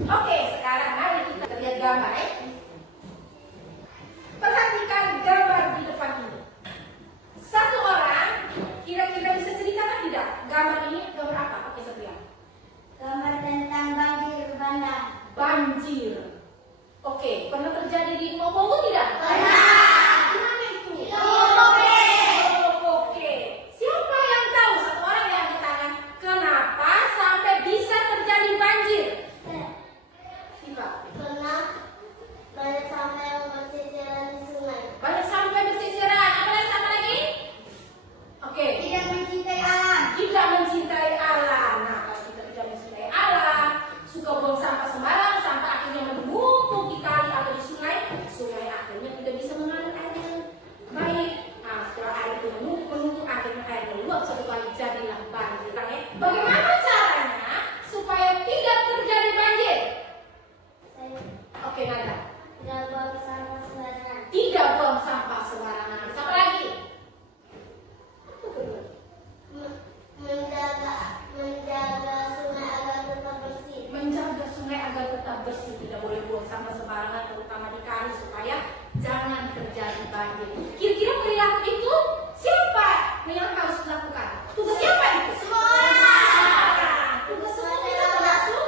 Oke, sekarang mari kita lihat gambar ya. Perhatikan gambar di depan ini. Satu orang, kira-kira bisa ceritakan tidak? Gambar ini gambar apa? Oke, Setia. Gambar tentang banjir bandang. Banjir. Oke, pernah terjadi di Mokogo tidak? Pernah. Di mana itu? Oke. Oke. Siapa yang tahu? Satu orang yang angkat tangan. Kenapa sampai bisa terjadi banjir? Siapa? Karena banyak sampah yang berceceran di sungai. Banyak sampah berceceran. Apa lagi? Oke. Tidak mencintai alam. Tidak mencintai alam. Nah, kalau kita tidak mencintai alam, suka buang sampah sembarang, sampah akhirnya menumpuk di kali atau di sungai. Sungai akhirnya tidak bisa mengalir air dengan baik. Nah, setelah air itu menumpuk, akhirnya air meluap satu kali, jadilah banjir. Bagaimana caranya supaya tidak terjadi banjir? Oke, Nada. Tidak buang sampah sembarangan. Tidak buang sampah sembarangan. Siapa lagi? Apa kedua? Menjaga sungai agar tetap bersih. Menjaga sungai agar tetap bersih, tidak boleh buang sampah sembarangan, terutama di kali supaya jangan terjadi banjir. Kira-kira perilaku itu siapa yang harus dilakukan? Tugas siapa itu? Semua. Tugas semua kita, termasuk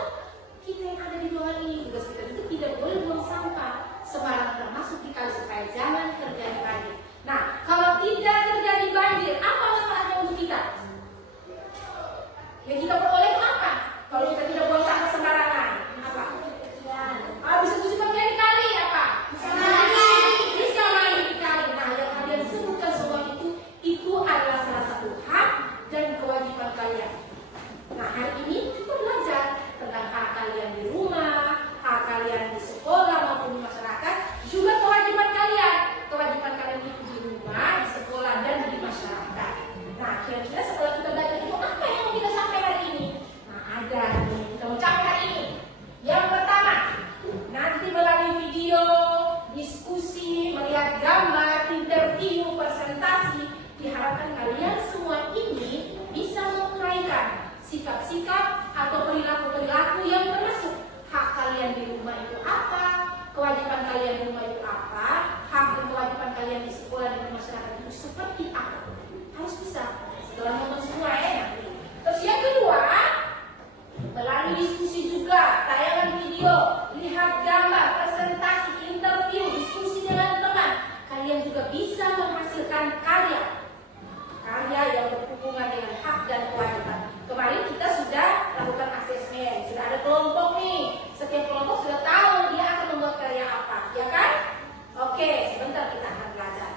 kita yang ada di ruangan ini. Tugas kita itu tidak boleh buang sampah sembarangan, termasuk di kali supaya jangan terjadi banjir. Nah, kalau tidak terjadi banjir, apa manfaatnya untuk kita? Yang kita peroleh itu apa? Kalau kita tidak buang sampah sembarangan, apa? Bisa cuci pakaian di kali, apa? Bisa mandi di kali. Nah, yang kalian sebutkan semua itu adalah salah satu hak dan kewajiban kalian. Nah, hari ini kita belajar tentang hak kalian di rumah, hak kalian di sekolah maupun di masyarakat, juga kewajiban kalian. Kewajiban kalian itu di rumah, di sekolah, dan di masyarakat. Nah, kira-kira setelah kita belajar itu apa yang mau kita capai hari ini? Nah, ada nih, kita mau capai hari ini. Yang pertama, nanti melalui video, diskusi, melihat gambar, interview, presentasi, diharapkan kalian semua ini bisa menguraikan sikap-sikap atau perilaku-perilaku yang termasuk hak kalian di rumah itu apa, kewajiban kalian di rumah itu apa, hak dan kewajiban kalian di sekolah dan di masyarakat itu seperti apa. Harus bisa setelah nonton semua ya nanti. Terus yang kedua, melalui diskusi juga, tayangan video, lihat gambar, presentasi, interview, diskusi dengan teman, kalian juga bisa menghasilkan karya yang berhubungan dengan hak dan kewajiban. Kemarin kita sudah lakukan asesmen, sudah ada kelompok nih. Setiap kelompok sudah tahu dia akan membuat karya apa, ya kan? Oke, sebentar kita akan belajar.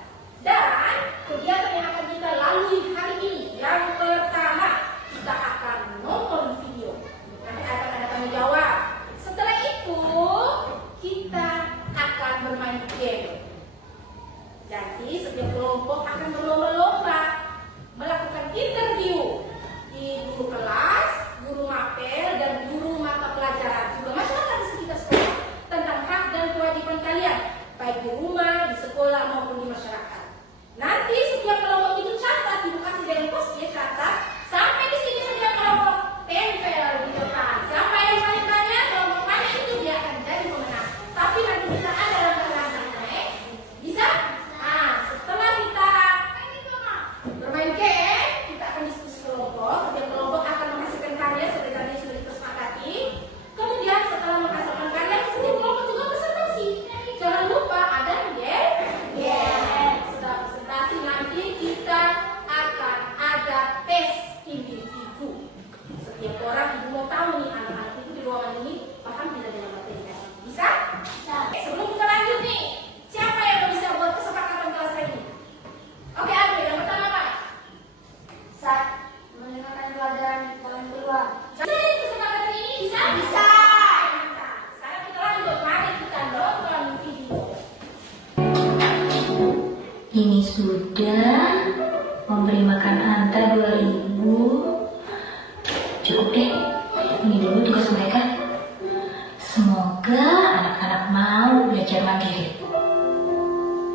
Dan kegiatan yang akan kita lalui hari ini, yang pertama, kita akan nonton video. Nanti akan ada tanya jawab. Setelah itu, kita akan bermain game. Jadi setiap kelompok akan berlomba-lomba melakukan interview di guru kelas, guru mapel, dan guru mata pelajaran, juga masyarakat di sekitar sekolah, tentang hak dan kewajiban kalian, baik di rumah, di sekolah, maupun di masyarakat. Nanti setiap kelompok itu catat, ibu kasih dengan post-it, catat sampai di sini setiap kelompok tempel di depan. Siapa yang paling banyak kelompok mana itu dia akan jadi pemenang. Tapi nanti kita ada langkah-langkahnya, bisa? Nah, setelah kita bermain game, kita akan diskusi kelompok. Setiap kelompok akan menghasilkan karya seperti tadi sudah disepakati. Kemudian setelah menghasilkan karya, setiap kelompok juga presentasi. Jangan lupa ada setelah presentasi nanti kita akan ada tes individu. Setiap orang, ibu mau tahu nih anak-anak itu di ruangan ini paham tidak dengan materi? Bisa? Sebelum kita lanjut nih, siapa yang bisa buat kesepakatan kelas hari ini? Oke, Andre, yang pertama apa? Saat mendengarkan pelajaran tahun kedua. Jadi kesepakatan ini bisa? Bisa. Sekarang kita lanjut, mari kita nonton video. Ini sudah memberi makan Anta 2000. Cukup deh, ini dulu tugas mereka. Semoga anak-anak mau belajar mandiri.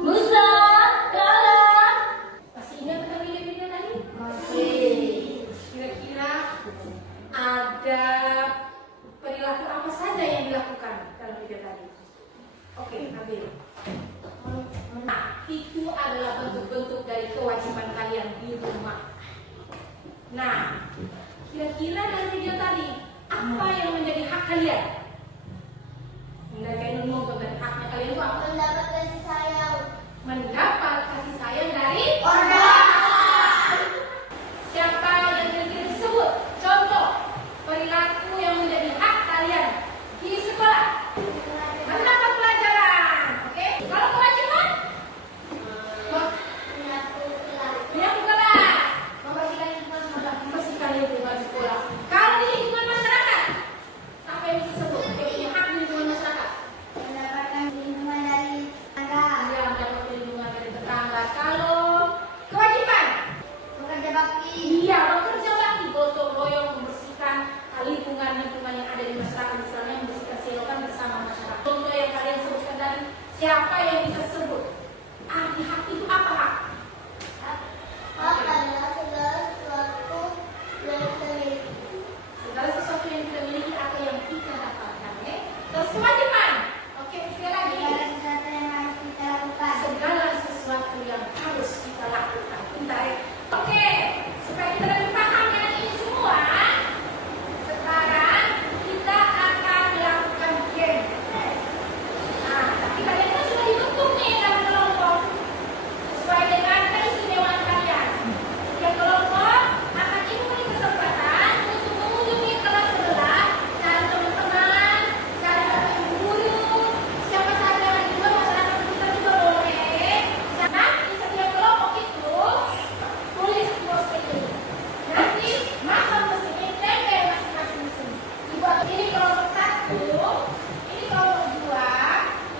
Musa, Lala. Masih ingat dengan video-video tadi? Masih. Kira-kira ada perilaku apa saja yang dilakukan dilakukan dalam video tadi? Oke, Nabil. Nah, itu adalah bentuk-bentuk dari kewajiban kalian di rumah. Nah, kira-kira dari video tadi, apa yang menjadi hak kalian? Mereka ingin ngomong dari haknya kalian itu apa? Mendapat kasih sayang. Mendapat kasih sayang dari Orang. siapa yang kira-kira disebut? Contoh perilaku yang menjadi hak kalian di sekolah. Mendapat pelajaran. Oke? Kalau kewajiban? Menyapu kelas. Membersihkan lingkungan sekolah. Kalau di lingkungan masyarakat, apa yang bisa disebut? Dia punya hak di lingkungan masyarakat. Mendapatkan perlindungan dari tetangga. Dia mendapat perlindungan dari tetangga. Kalau kewajiban? Bekerja bakti. Iya, bekerja bakti, gotong royong membersihkan lingkungan yang ada di masyarakat, misalnya membersihkan selokan bersama masyarakat. Contoh yang kalian sebutkan tadi, siapa yang bisa sebut? Arti hak itu apa hak? Hak adalah segala sesuatu yang kita miliki. Segala sesuatu yang kita miliki atau yang kita dapatkan. Ya? Terus kewajiban. Oke, sekali lagi. Segala sesuatu yang harus kita lakukan. Segala sesuatu yang harus kita lakukan. Bentar ya. Oke, supaya kita lebih paham dengan ini semua, sekarang kita akan melakukan game. Nah, tapi kalian kan sudah dibentuk nih dalam kelompok sesuai dengan keistimewaan kalian. Setiap kelompok akan diberi kesempatan untuk mengunjungi kelas sebelah, cari teman-teman, cari bapak ibu guru, siapa saja yang juga masyarakat kita juga boleh. Nanti setiap kelompok itu tulis di post-it ini. Nanti masang mesin ini, tempel masing-masing mesin. Dibuat ini kelompok 1, ini kelompok 2,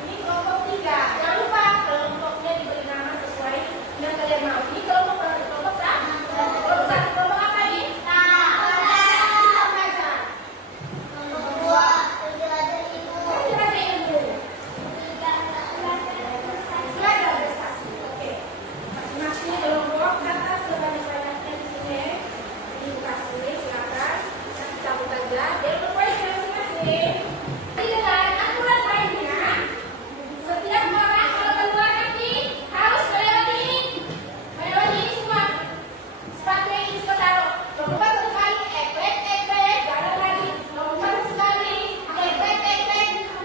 ini kelompok 3. Jangan lupa kelompoknya diberi nama sesuai yang kalian mau. Ini kelompok berapa? Kelompok 1. Kelompok 1 kelompok apa nih? Kelompok belajar. Nomor 2, penjelasan ibu. Belajar ilmu. 3, Belajar prestasi. Oke. Masing-masing kelompok kata sebanyak-banyaknya di sini. Ini Bu kasih, silakan. Nanti cabut aja. Dia berpoin masing-masing. Dengan aturan mainnya, setiap orang kalau keluar nanti harus melewati ini. Melewati ini semua. Sepatu yang ini semua taruh. Lompat satu kali, jalan lagi. Lompat satu kali,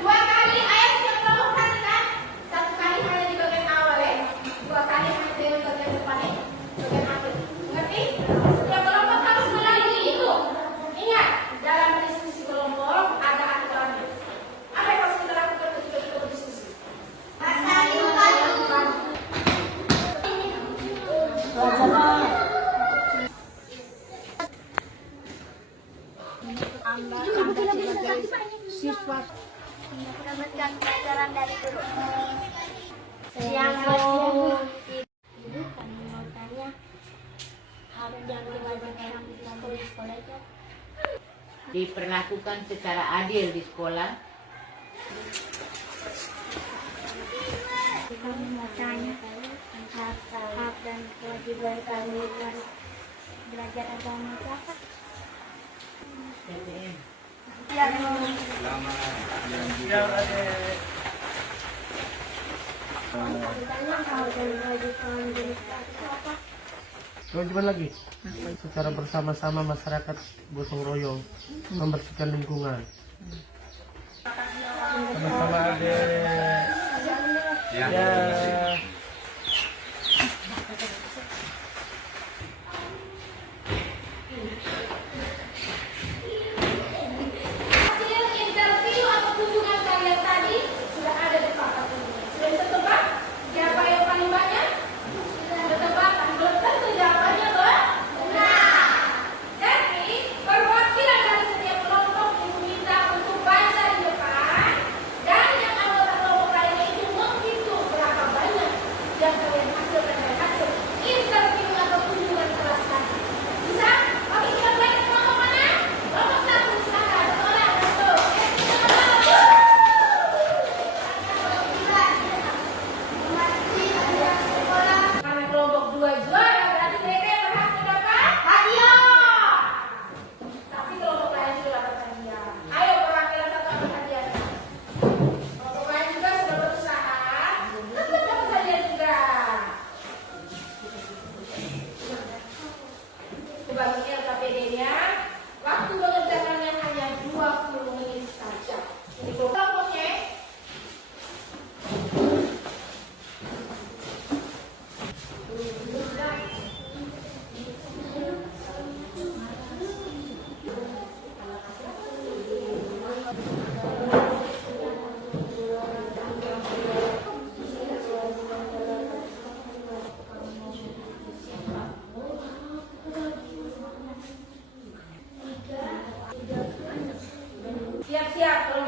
dua kali. Ayo setiap kelompok perhatikan. Satu kali hanya di bagian awal ya. Dua kali hanya di bagian depan ya. Bagian akhir. Mengerti? Setiap kelompok harus melalui itu. Ingat, dalam diskusi kelompok ada aturannya. Apa yang harus kita lakukan ketika kita berdiskusi? saling bantu. Mendapatkan pelajaran dari guru. Yang ibu kami mau tanya, harus yang diwajibkan di sekolah itu diperlakukan secara adil di sekolah. kami mau tanya hak dan kewajiban kami buat belajar agama itu apa? PTM. Ditanya hak dan kewajiban jenis itu apa? Kewajiban lagi, secara bersama-sama masyarakat gotong royong membersihkan lingkungan. Sama-sama ada ya. Hasil interview atau kunjungan kalian tadi sudah ada di papan ini. Sudah bisa tebak siapa yang paling banyak? Sudah tebak? Belum tentu jawabannya benar. Jadi perwakilan dari setiap kelompok diminta untuk baca di depan dan yang anggota kelompok lainnya itu menghitung berapa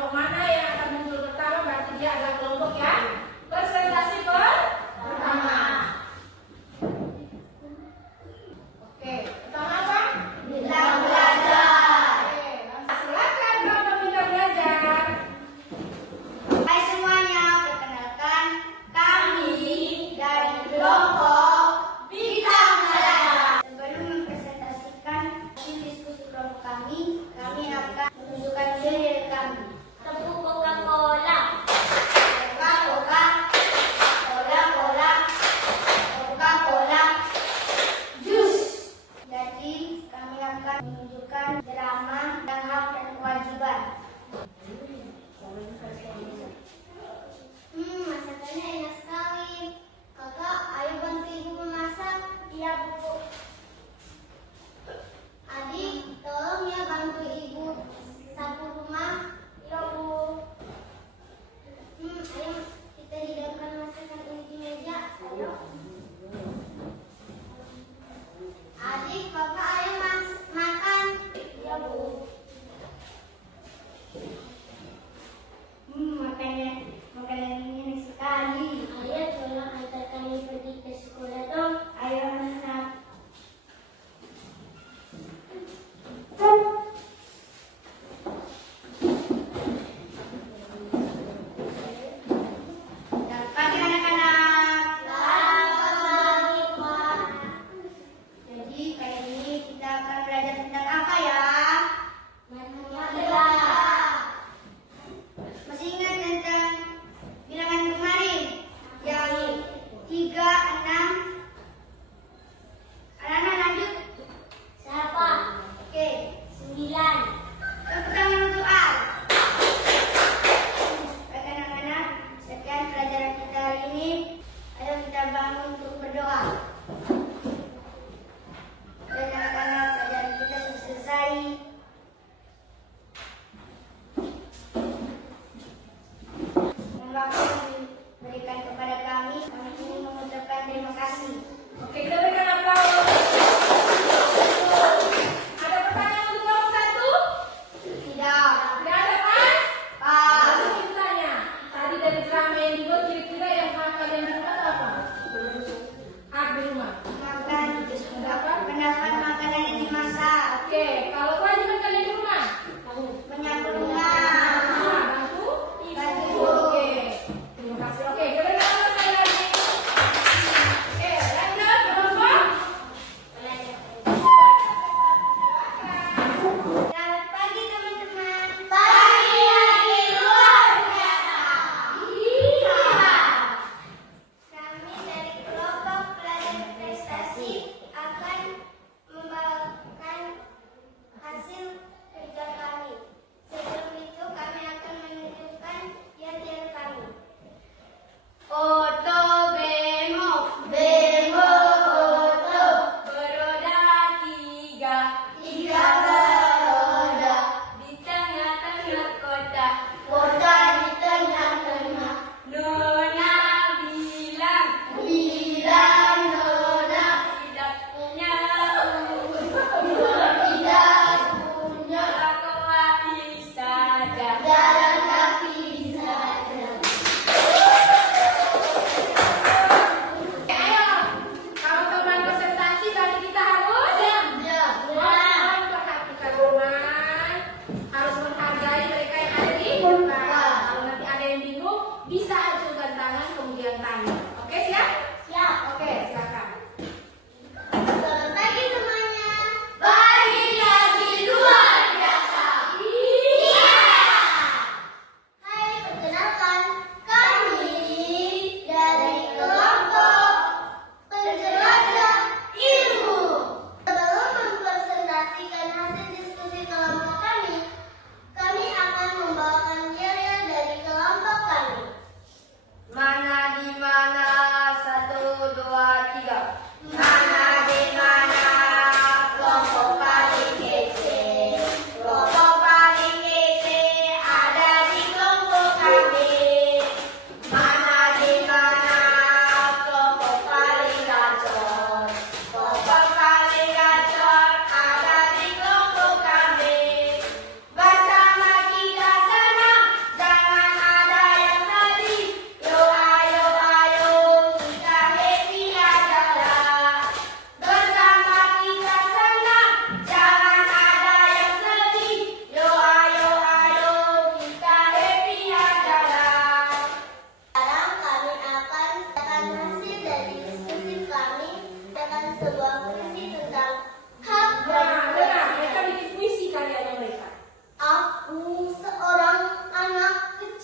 kelompok mana yang akan muncul pertama berarti dia adalah kelompok yang presentasi pertama. Oke, pertama apa? Bintang belajar. Oke, langsung silakan Bapak Bintang Belajar. Hai semuanya, perkenalkan kami dari kelompok Bintang Belajar. Sebelum mempresentasikan hasil diskusi kelompok kami akan menunjukkan diri kami. Tepuk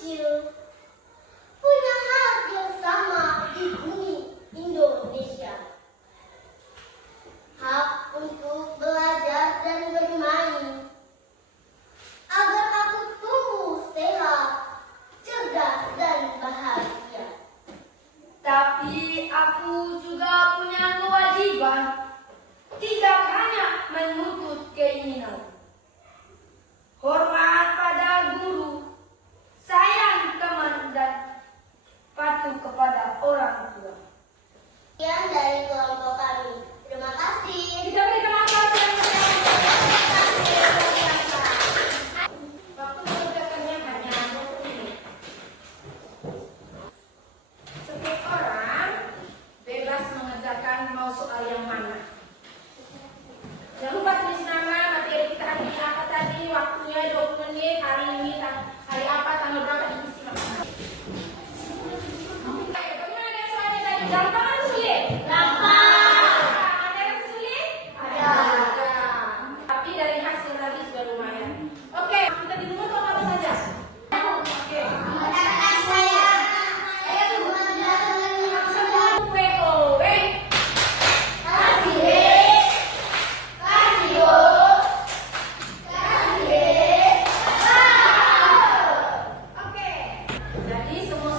kecil punya hak yang sama di bumi Indonesia. Hak untuk belajar dan bermain agar aku tumbuh sehat, cerdas dan bahagia. Tapi aku juga punya kewajiban, tidak hanya menuntut keinginan. Hormat pada guru, sayang teman dan patuh kepada orang tua. Sekian dari kelompok kami. Terima kasih. Kita berikan aplaus yang meriah. Waktu mengerjakannya hanya 20 menit. Setiap orang bebas mengerjakan mau soal yang mana. Jangan lupa tulis nama, materi kita hari ini apa tadi, waktunya 20 menit, hari ini, hari apa, tanggal berapa, diisi masing-masing. Oke, bagaimana dengan soalnya tadi? Gampang atau sulit? Gampang. Ada yang sulit? Ada. Tapi dari hasil tadi sudah lumayan. Oke, kita di rumah tuh apa saja? Oke. Mengenalkan saya WOW. Oke. Jadi semua